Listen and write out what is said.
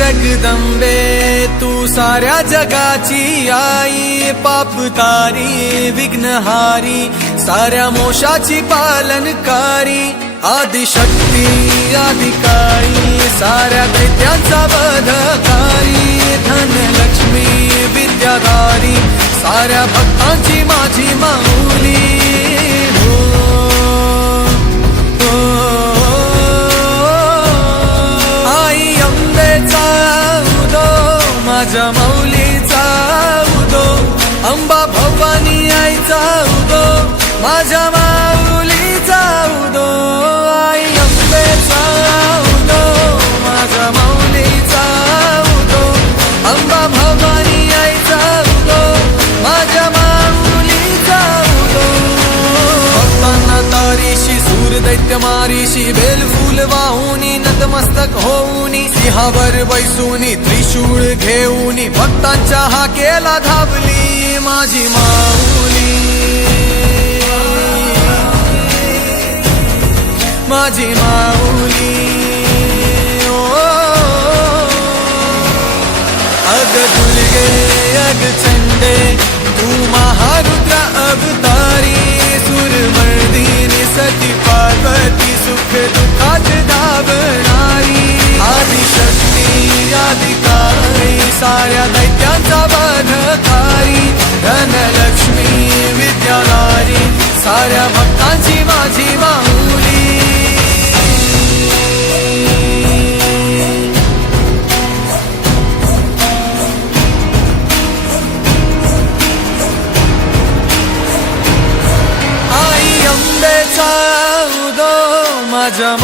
जगदंबे तू साऱ्या जगाची आई, पाप तारी विघ्नहारी साऱ्या मोशाची पालनकारी, आदिशक्ती आदिकाळी साऱ्या दैत्यांचा वधकारी, धनलक्ष्मी विद्याधारी साऱ्या भक्तांची माझी माऊली। आई अंबेचा उदो माझ्या माऊलीचा उदो, अंबा भवानी आईचा उदो माझ्या माऊलीचा उदो। आई अंबेचा उदो माझ्या माऊलीचा उदो, अंबा भवानी आईचा उदो माझ्या माऊलीचा उदो। भक्तांना तारीशी सूर दैत्य मारीशी, बेल फूल वाहुनी नतमस्तक होऊनी, सिंहावर बैसूनी त्रिशूळ घेऊनी, भक्तांच्या हाकेला धावली माझी माऊली, माझी माऊली। अग दुर्गे अग चंडे तू महारुद्र अवतारी, सुरमर्दिनी सती पार्वती सुख दुःखात धावणारी, आदिशक्ती आदिकाळी साऱ्या दैत्यांचा वधकारी, धनलक्ष्मी विद्याधारी साऱ्या भक्तांची माझी माऊली। आई अंबेचा उदो माझ्या